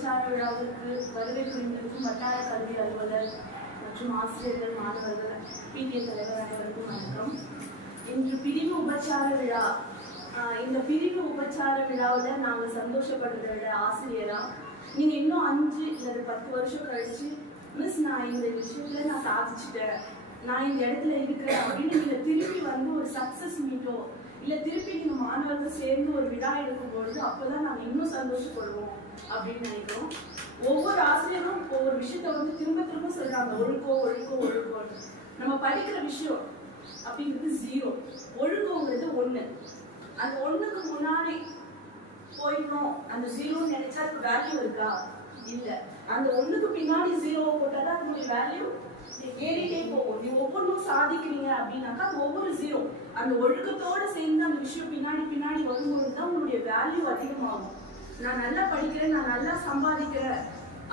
உபச்சார விழாவிற்கு வருகை புரிந்திருக்கும் வட்டார கல்வி அலுவலர் மற்றும் ஆசிரியர்கள், மாணவர்கள், பிடிஏ தலைவர் அனைவருக்கும் வணக்கம். இன்று பிரிவு உபச்சார விழா. இந்த பிரிவு உபச்சார விழாவில் நாங்கள் சந்தோஷப்படுறத விட ஆசிரியரா நீங்கள் இன்னும் 5 இல்லை 10 வருஷம் கழிச்சு மிஸ் நான் இந்த விஷயத்துல நான் சாதிச்சுட்டேன், நான் இந்த இடத்துல இருக்கிறேன் அப்படின்னு நீங்கள் திருப்பி வந்து ஒரு சக்ஸஸ் மீட்டோ இல்லை திருப்பி நீங்கள் மாணவர்கள் சேர்ந்து ஒரு விழா எடுக்கும் பொழுது அப்போதான் நாங்கள் இன்னும் சந்தோஷப்படுவோம் அப்படின்னு நினைக்கிறோம். ஒவ்வொரு ஆசிரியரும் ஒவ்வொரு விஷயத்த வந்து திரும்ப திரும்ப சொல்றாங்க, ஒழுக்கம் ஒழுக்கம் ஒழுக்கம். நம்ம படிக்கிற விஷயம் அப்படிங்கிறது 0, ஒழுக்கங்கிறது 1. அந்த 1க்கு முன்னாடி போயிடணும். அந்த 0 நினைச்சா அதுக்கு வேல்யூ இருக்கா? இல்ல. அந்த 1க்கு பின்னாடி 0 போட்டாதான் அதனுடைய வேல்யூ ஏறிட்டே போகும். நீ ஒவ்வொன்றும் சாதிக்கிறீங்க அப்படின்னாக்கா ஒவ்வொரு 0 அந்த ஒழுக்கத்தோட சேர்ந்து அந்த விஷயம் பின்னாடி பின்னாடி வரும்போது தான் உங்களுடைய வேல்யூ அதிகமாகும். நான் நல்லா படிக்கிறேன், நான் நல்லா சம்பாதிக்கிறேன்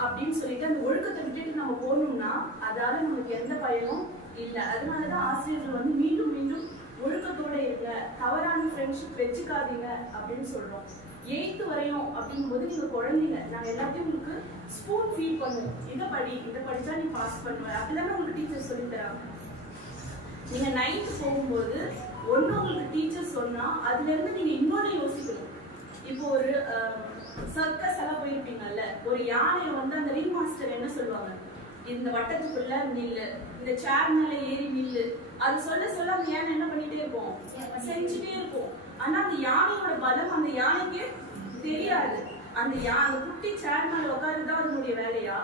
அப்படின்னு சொல்லிட்டு அந்த ஒழுக்கத்தை விட்டுட்டு நம்ம போகணும்னா அதால நமக்கு எந்த பயனும் இல்லை. அதனாலதான் ஆசிரியர்கள் வந்து மீண்டும் மீண்டும் ஒழுக்கத்தோட இருங்க, தவறான ஃப்ரெண்ட்ஷிப் வச்சுக்காதீங்க அப்படின்னு சொல்றோம். 8th வரையும் அப்படிங்கும்போது நீங்க குழந்தைங்க, நாங்க எல்லாத்தையும் உங்களுக்கு ஸ்பூன் ஃபீட் பண்ணுவோம். இதை படிச்சா நீ பாஸ் பண்ணுவ அப்படிதான் உங்களுக்கு டீச்சர் சொல்லி தராங்க. நீங்க 9th போகும்போது ஒண்ணு உங்களுக்கு டீச்சர் சொன்னா அதுல இருந்து நீங்க இன்னொன்னு யோசிக்கணும். இப்போ ஒரு சர்க்கஸ் எல்லாம் போயிருப்பீங்கல்ல, ஒரு யானையை வந்து அந்த ரிங் மாஸ்டர் என்ன சொல்லுவாங்க, இந்த வட்டத்துக்குள்ள நில்லு, இந்த சேர் மேல ஏறி நில்லு. அது சொல்ல சொல்ல அந்த யானை என்ன பண்ணிட்டே இருக்கும், செஞ்சுட்டே இருக்கும். ஆனா அந்த யானையோட பலம் அந்த யானைக்கு தெரியாது. அந்த குட்டி சேர் மேல உட்காருதான் அதனுடைய வேலையா?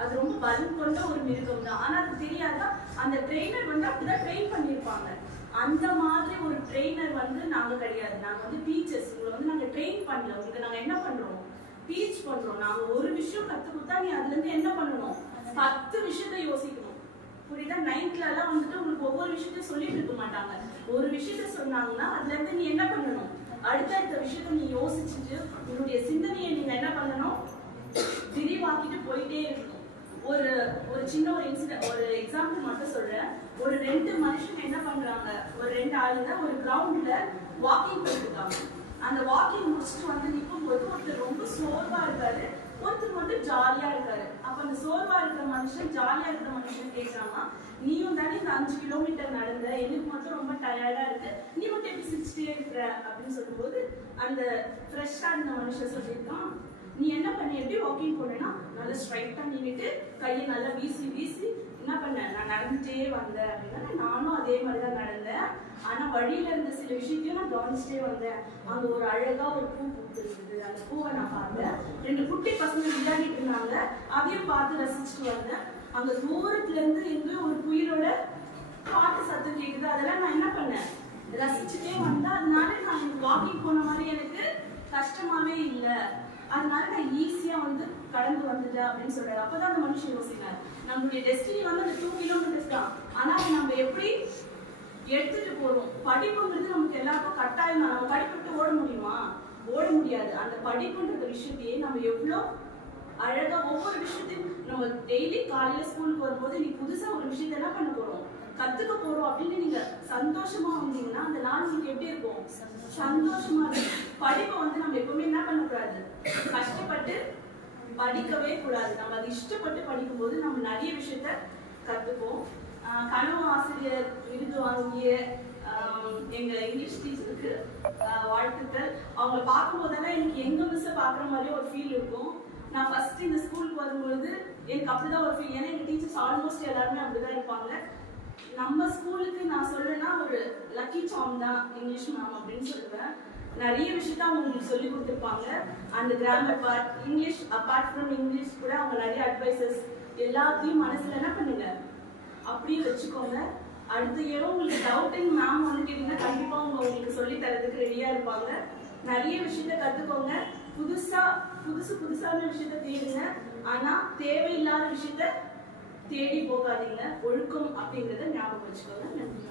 அது ரொம்ப பலம் கொண்ட ஒரு மிருகம் தான். ஆனா அது தெரியாதா? அந்த ட்ரெயினர் வந்து அப்படிதான் ட்ரெயின் பண்ணிருப்பாங்க. அந்த மாதிரி ஒரு ட்ரெயினர் வந்து நாங்க கிடையாது. நாங்க வந்து டீச்சர்ஸ். உங்களை வந்து நாங்க ட்ரெயின் பண்ணல, உங்களுக்கு நாங்க என்ன பண்றோம், டீச் பண்றோம். நாங்க ஒரு விஷயம் கத்து கொடுத்தா நீ அதுல இருந்து என்ன பண்ணணும், 10 விஷயத்த யோசிக்கணும். புரியுதா? 9th எல்லாம் வந்துட்டு உங்களுக்கு ஒவ்வொரு விஷயத்தையும் சொல்லிட்டு இருக்க மாட்டாங்க. ஒரு விஷயத்த சொன்னாங்கன்னா அதுல இருந்து நீ என்ன பண்ணணும், அடுத்தடுத்த விஷயத்த நீ யோசிச்சுட்டு உன்னுடைய சிந்தனையை நீங்க என்ன பண்ணணும், விரிவாக்கிட்டு போயிட்டே இருக்கணும். ஒரு சின்ன ஒரு எக்ஸாம்பிள் மட்டும் சொல்றேன். ஒரு 2 மனுஷங்க என்ன பண்றாங்க, ஒரு 2 ஆளுங்க ஒரு கிரவுண்ட்ல வாக்கிங் போயிட்டு இருக்காங்க. அந்த வாக்கிங் முடிச்சுட்டு வந்து நிற்கும் போது ஒருத்தர் ரொம்ப சோர்வா இருக்காரு, ஒருத்தர் மட்டும் ஜாலியா இருக்காரு. அப்ப அந்த சோர்வா இருக்கிற மனுஷன் ஜாலியா இருக்கிற மனுஷன் கேட்கறாங்க, நீயும் தானே இந்த 5 கிலோமீட்டர் நடந்த, எனக்கு மட்டும் ரொம்ப டயர்டா இருக்கு, நீ மட்டும் எப்படி சிரிச்சுட்டே இருக்கிற அப்படின்னு சொல்லும்போது அந்த ஃப்ரெஷ்ஷா இருந்த மனுஷன் சொல்லியிருக்கான், நீ என்ன பண்ண, எப்படி வாக்கிங் போனேன்னா நல்லா ஸ்ட்ரைட்டா நின்றுட்டு கையை நல்லா வீசி வீசி என்ன பண்ண, நான் நடந்துட்டே வந்தேன் அப்படின்னா, நானும் அதே மாதிரிதான் நடந்தேன். ஆனா வழியில இருந்த சில விஷயத்தையும் நான் கவனிச்சுட்டே வந்தேன். அங்க ஒரு அழகா ஒரு பூ பூத்துருந்தது, அந்த பூவை நான் பார்த்தேன். 2 குட்டி பசங்க விளையாடிட்டு இருந்தாங்க, அதையும் பார்த்து ரசிச்சுட்டு வந்தேன். அங்க தூரத்துல இருந்து எங்கேயோ ஒரு குயிலோட பாட்டு சத்தம் கேக்குது, அதெல்லாம் நான் என்ன பண்ணேன், ரசிச்சுட்டே வந்தேன். அதனால நான் வாக்கிங் போன மாதிரி எனக்கு கஷ்டமாவே இல்லை, அதனால நான் ஈஸியா வந்து கடந்து வந்துட்டேன் அப்படின்னு சொல்றாரு. அப்பதான் அந்த மனுஷன் யோசிக்கிறார், நம்மளுடைய டெஸ்டினி வந்து அந்த 2 கிலோமீட்டர்ஸ் தான். ஆனா அதை நம்ம எப்படி எடுத்துட்டு போறோம். படிப்புங்கிறது நமக்கு எல்லாருக்கும் கட்டாயம் தான். நம்ம படிப்புட்டு ஓட முடியுமா? ஓட முடியாது. அந்த படிப்புன்ற விஷயத்தையே நம்ம எவ்வளோ அழகா ஒவ்வொரு விஷயத்தையும் நம்ம டெய்லி காலையில ஸ்கூலுக்கு வரும்போது நீ புதுசா ஒரு விஷயத்த என்ன பண்ண போறோம், கத்துக்க போறோம் அப்படின்னு நீங்க சந்தோஷமா வந்தீங்கன்னா அந்த நாள் உங்களுக்கு எப்படி இருக்கும், சந்தோஷமா இருக்கும். படிப்பை வந்து நம்ம எப்பவுமே என்ன பண்ணக்கூடாது, கஷ்டப்பட்டு படிக்கவே கூடாது. நம்ம அதை இஷ்டப்பட்டு படிக்கும் போது நம்ம நிறைய விஷயத்த கத்துப்போம். கனவு ஆசிரியர் விருது வாங்கிய எங்க இங்கிலீஷ் டீச்சருக்கு வாழ்த்துக்கள். அவங்கள பார்க்கும்போதெல்லாம் எனக்கு எங்க மிஸ்ஸை பார்க்குற மாதிரியே ஒரு ஃபீல் இருக்கும். நான் ஃபர்ஸ்ட் இந்த ஸ்கூலுக்கு வரும்பொழுது எனக்கு அப்படிதான் ஒரு ஃபீல். ஏன்னா எங்க டீச்சர்ஸ் ஆல்மோஸ்ட் எல்லாருமே அப்படிதான் இருப்பாங்க. நம்ம ஸ்கூலுக்கு நான் சொல்றேன்னா ஒரு லக்கி சாம் தான் இங்கிலீஷ் மேம் அப்படின்னு சொல்லுவேன். நிறைய விஷயத்த அவங்க உங்களுக்கு சொல்லி கொடுத்துருப்பாங்க. அந்த grammar part, English apart from English கூட அவங்க நிறைய அட்வைசஸ் எல்லாத்தையும் மனசுல என்ன பண்ணுங்க, அப்படியே வச்சுக்கோங்க. அடுத்த இயரும் உங்களுக்கு டவுட்டிங் மேம் வந்து கேட்டீங்கன்னா கண்டிப்பா உங்களுக்கு சொல்லி தரதுக்கு ரெடியா இருப்பாங்க. நிறைய விஷயத்த கத்துக்கோங்க. புதுசான விஷயத்த தேடுங்க. ஆனா தேவையில்லாத விஷயத்த தேடி போகாதீங்க. ஒழுக்கம் அப்படிங்கறத ஞாபகம் வச்சுக்கோங்க. நன்றி.